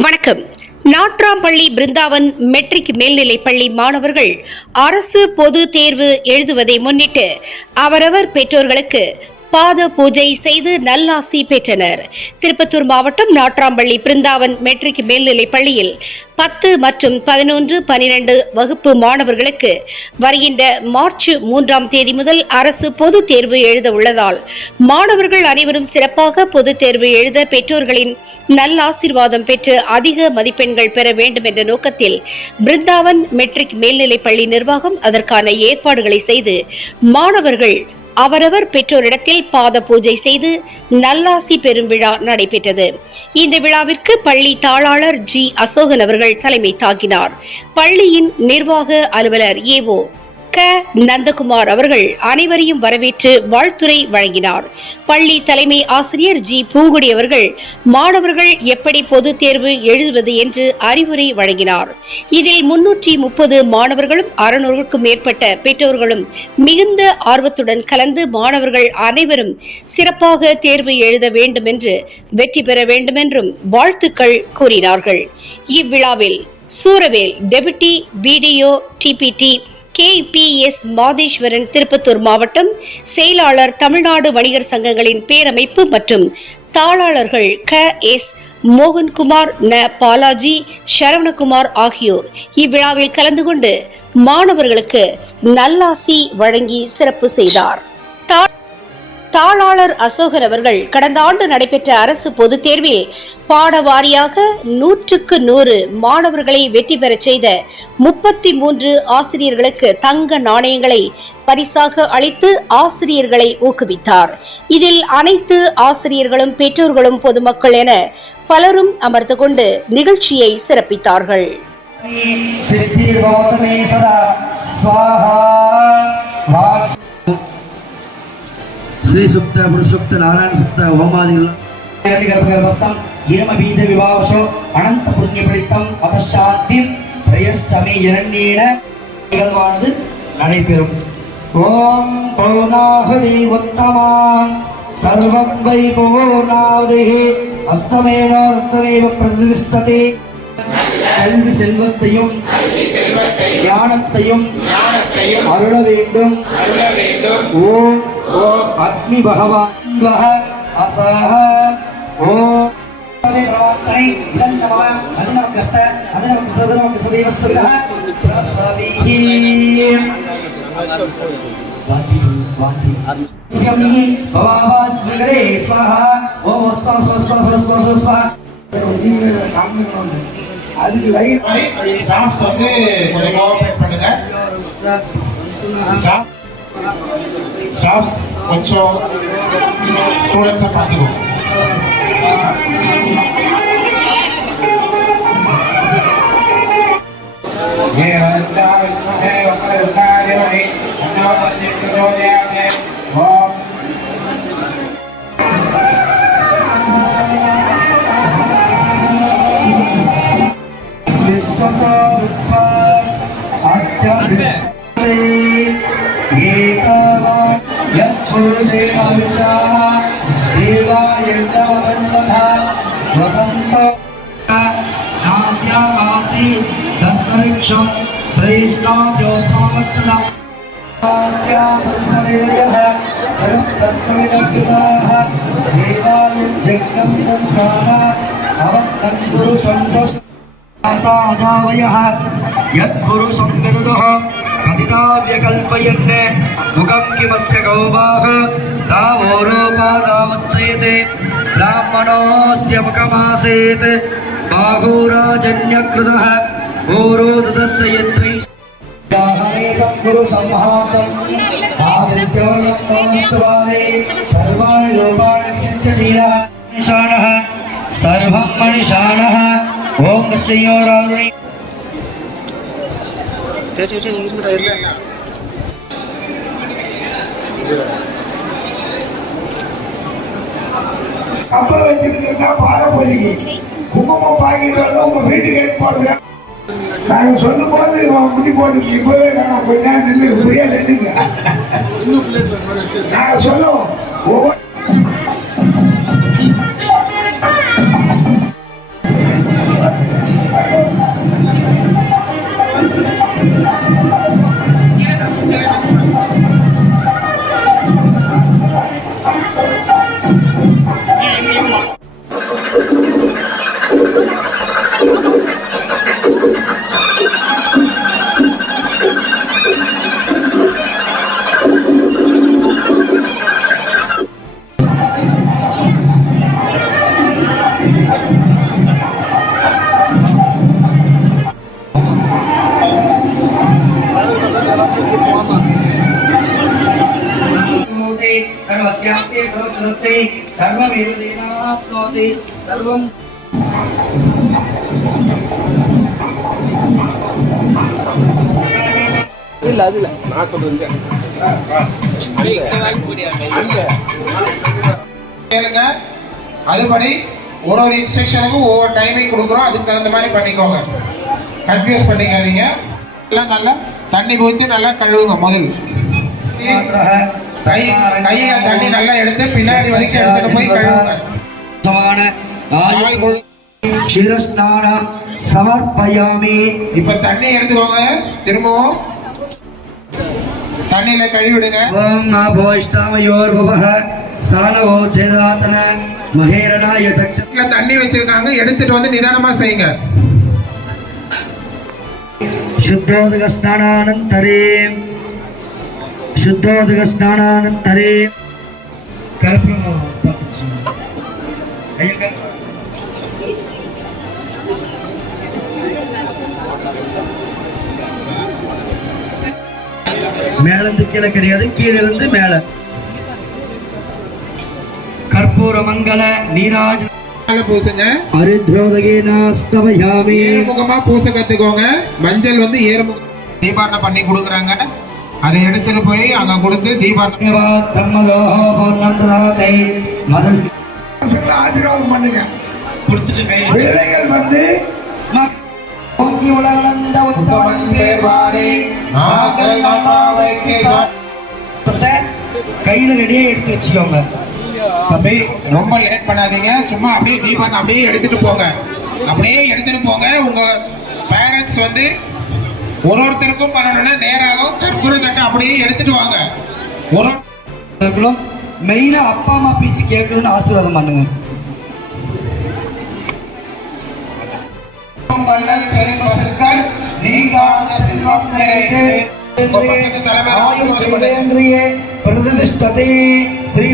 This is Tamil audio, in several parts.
வணக்கம். நாட்ராம்பள்ளி பிருந்தாவன் மெட்ரிக் மேல்நிலைப் பள்ளி மாணவர்கள் அரசு பொது தேர்வு எழுதுவதை முன்னிட்டு அவரவர் பெற்றோர்களுக்கு பாத பூஜை செய்து நல்லாசி பெற்றனர். திருப்பத்தூர் மாவட்டம் நாட்ராம்பள்ளி பிருந்தாவன் மெட்ரிக் மேல்நிலைப் பள்ளியில் 10 மற்றும் 11, 12 வகுப்பு மாணவர்களுக்கு வருகின்ற மார்ச் 3ஆம் தேதி முதல் அரசு பொது தேர்வு எழுத உள்ளதால் மாணவர்கள் அனைவரும் சிறப்பாக பொது தேர்வு எழுத பெற்றோர்களின் நல்ல ஆசீர்வாதம் பெற்று அதிக மதிப்பெண்கள் பெற வேண்டும் என்ற நோக்கத்தில் பிருந்தாவன் மெட்ரிக் மேல்நிலைப் பள்ளி நிர்வாகம் அதற்கான ஏற்பாடுகளை செய்து மாணவர்கள் அவரவர் பெற்றோரிடத்தில் பாத பூஜை செய்து நல்லாசி பெறும் விழா நடைபெற்றது. இந்த விழாவிற்கு பள்ளி தாளாளர் ஜி அசோகன் அவர்கள் தலைமை தாங்கினார். பள்ளியின் நிர்வாக அலுவலர் ஏஓ க நந்தகுமார் அவர்கள் அனைவரையும் வரவேற்று வாழ்த்துரை வழங்கினார். பள்ளி தலைமை ஆசிரியர் ஜி பூங்குடி அவர்கள் மாணவர்கள் எப்படி பொது தேர்வு எழுதுவது என்று அறிவுரை வழங்கினார். இதில் 330 மாணவர்களும் 600க்கும் மேற்பட்ட பெற்றோர்களும் மிகுந்த ஆர்வத்துடன் கலந்து மாணவர்கள் அனைவரும் சிறப்பாக தேர்வு எழுத வேண்டும் என்று வெற்றி பெற வேண்டும் என்றும் வாழ்த்துக்கள் கூறினார்கள். இவ்விழாவில் சூரவேல் டெபுட்டி பிடிஓ டிபிடி KPS மாதேஸ்வரன், திருப்பத்தூர் மாவட்டம் செயலாளர், தமிழ்நாடு வணிகர் சங்கங்களின் பேரமைப்பு மற்றும் தாளாளர்கள் KS மோகன்குமார், பாலாஜி, சரவணகுமார் ஆகியோர் இவ்விழாவில் கலந்து கொண்டு மாணவர்களுக்கு நல்லாசி வழங்கி சிறப்பு செய்தார். தாளாளர் அசோகர் அவர்கள் கடந்த ஆண்டு நடைபெற்ற அரசு பொதுத் தேர்வில் பாடவாரியாக 100க்கு 100 மாணவர்களை வெற்றி பெறச் செய்த 33 ஆசிரியர்களுக்கு தங்க நாணயங்களை பரிசாக அளித்து ஆசிரியர்களை ஊக்குவித்தார். இதில் அனைத்து ஆசிரியர்களும் பெற்றோர்களும் பொதுமக்கள் என பலரும் அமர்ந்து கொண்டு நிகழ்ச்சியை சிறப்பித்தார்கள். ஸ்ரீ சுப்த புருஷுப்த நாராயண சுப்த ஹோமாதிகள் ஏமபீஜ விவாவசோ அனந்த புண்ணிய பிடித்தம் அதசாந்தி பிரயஸ்சமே இரண்டேன நிகழ்வானது நடைபெறும். ஓம் பௌர்ணாஹுதி உத்தமாம் சர்வம் வை பூர்ணாவதிஹி அஸ்தமேன ரத்தமேவ பிரதிஷ்டதே. கல்வி செல்வத்தையும் ஞானத்தையும் அருள வேண்டும். ஓம் அக்னி பகவான் அசஹ ஓம் அதுக்கு லைட் ஸ்டாஃப்ஸ் வந்து கொஞ்சம் கோஆபரேட் பண்ணுங்க. ஸ்டாஃப்ஸ் கொஞ்சம் ஸ்டூடெண்ட்ஸை பார்த்துக்கோங்க. யத்குரு சங்கததோ கதிதாவ்ய கல்பயன்ன முகம் கிமஸ்ய கௌபாஹ தாவோரோபாதாமுச்சயதே பிராமணோஸ்ய முகமாசேத் பாஹூராஜன்யக்ருதः ஓரோததஸ்ய யத்ரை ஹரேகம் குரு சம்ஹாதம் ஆதித்யோலம் நமஸ்துவாலே சர்வாணி லோகாணி சித்ததீரா நிஷானः சர்வம் மணிஷானः ஓம் கச்சயோராவணி. கப்பல் வச்சிருக்கா பாத பூஜைக்கு குங்குமம் பாக்கிட்டு வந்து உங்க வீட்டுக்கு எடுத்து போடுங்க. நாங்க சொல்லும் போது முடி போட்டு இப்பவே வேணாம், கொஞ்ச நேரம் நில்லு, புரியா நின்றுங்க. நாங்க சொல்லுவோம் ஒவ்வொரு सर्वमेवदेनाप्नोति सर्वं கேளுங்க. அதுபடி ஒரு இன்ஸ்ட்ரக்ஷனுக்கும் ஒவ்வொரு டைமிங் கொடுக்குறோம், அதுக்கு தகுந்த மாதிரி பண்ணிக்கோங்க. கன்ஃபியூஸ் பண்ணிக்காதீங்க. எல்லாம் நல்லா தண்ணி ஊற்றி நல்லா கழுவுங்க. முதல் கையில தண்ணி நல்லா எடுத்து பின்னாடி வரைக்கும் எடுத்துட்டு போய் கழுவுங்க. क्षीरस्नानं समर्पयामि. இப்ப தண்ணி எடுத்துக்கோங்க. திரும்பவும் தண்ணியில கழுவிடுங்க. ओम आभोष्टामयोर्भवः सानवो चेदातन महेरणाय चक्र தண்ணி வச்சிருக்காங்க, எடுத்துட்டு வந்து நிதானமா செய்யுங்க. शुद्धोदक स्नानानन्तरे மேலிருந்து கீழே கிடையாது, கீழிருந்து மேல. கற்பூர மங்கள நீராஜ பூசுங்க. அரித்ரோதகேனாஸ்தவயாமி. ஏறுமுகமா பூச கத்துக்கோங்க. மஞ்சள் வந்து ஏறுமுகம் தீபாரணம் பண்ணி கொடுக்குறாங்க. அதை எடுத்துட்டு போய் அங்க கொடுத்து தீபாரணம் ஆசீர்வாதம் பண்ணுங்க. கொடுத்துட்டு கை பிள்ளைகள் வந்து ஓங்கி உலகளந்த உத்தமன் பேர்வாரே கையில ரெடியா எடுத்து வச்சுக்கோங்க. தம்பி ரொம்ப லேட் பண்ணாதீங்க. சும்மா அப்படியே தீபாவளி அப்படியே எடுத்துட்டு போங்க. அப்படியே எடுத்துட்டு போங்க. உங்க பேரண்ட்ஸ் வந்து ஒருத்தருக்கும் பண்ணணும்னா நேராகும். கற்பூர தட்டை அப்படியே எடுத்துட்டு வாங்க. ஒரு மெயினா அப்பா அம்மா பேச்சு கேட்கணும்னு ஆசீர்வாதம் பண்ணுங்க. பெருமசல்கள் நீங்காத செல்வம் நிறைந்து பிரதிஷ்டதே ஸ்ரீ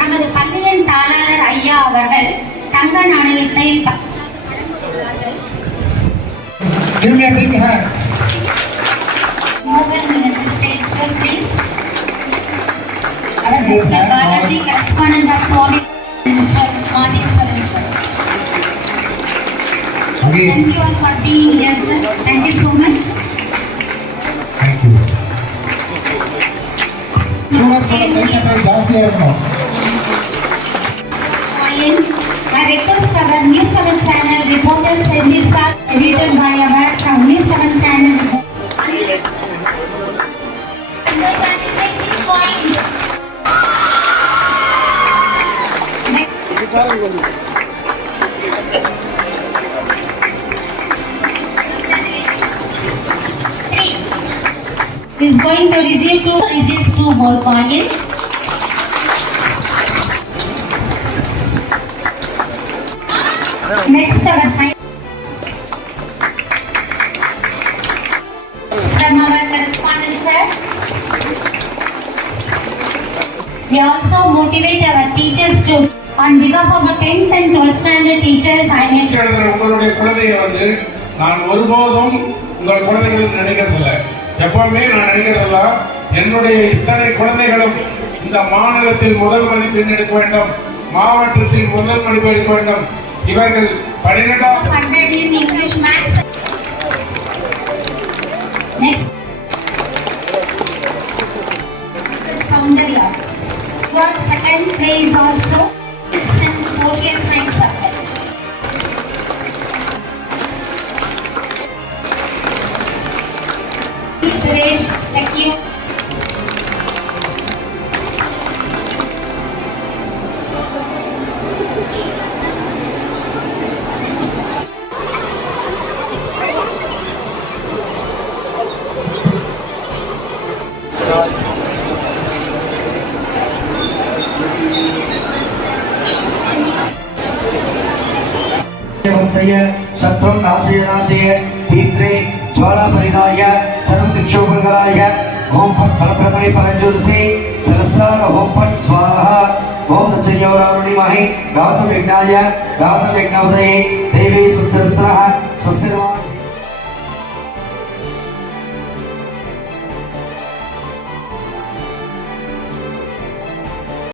நமது பள்ளியின் தாளாளர் ஐயா அவர்கள் தங்க நாணயத்தை Thank you all for being here, sir. Thank you so much. Thank you. ஜாஸ்தியா இருக்கணும். I request our New 7 channel reporters and these are edited by our from New 7 channel report. Is going to receive two more coins. Next our sign from our correspondent sir. We also motivate our teachers to on behalf of our 10th and 12th standard teachers. I may உங்களுடைய குழந்தைய வந்து நான் ஒருபோதும் உங்கள் குழந்தைகளுக்கு நினைக்கிறதில்லை. எப்பவுமே நான் நினைக்கிறதெல்லாம் என்னுடைய இத்தனை குழந்தைகளும் இந்த மாநிலத்தில் முதல் மதிப்பெண் எடுக்க வேண்டும், மாவட்டத்தில் முதல் மதிப்பு எடுக்க வேண்டும். இவர்கள் 12 in English maths. Next. Mrs. Soundarya. Got second place also. And 40th science subject. Suresh, second. विवर्तय शत्रुं नाशय दीप्त्रे ज्वाला परिधाय सर्वदिक्षोपगराय ओम फट फलप्रमणे परंज्योतिषे सहस्रार ओम फट स्वाहा ओम तत्संयोरारुणिमहे गातुं यज्ञाय गातुं यज्ञोदये देवी सुस्थिरस्त्रः सुस्थिर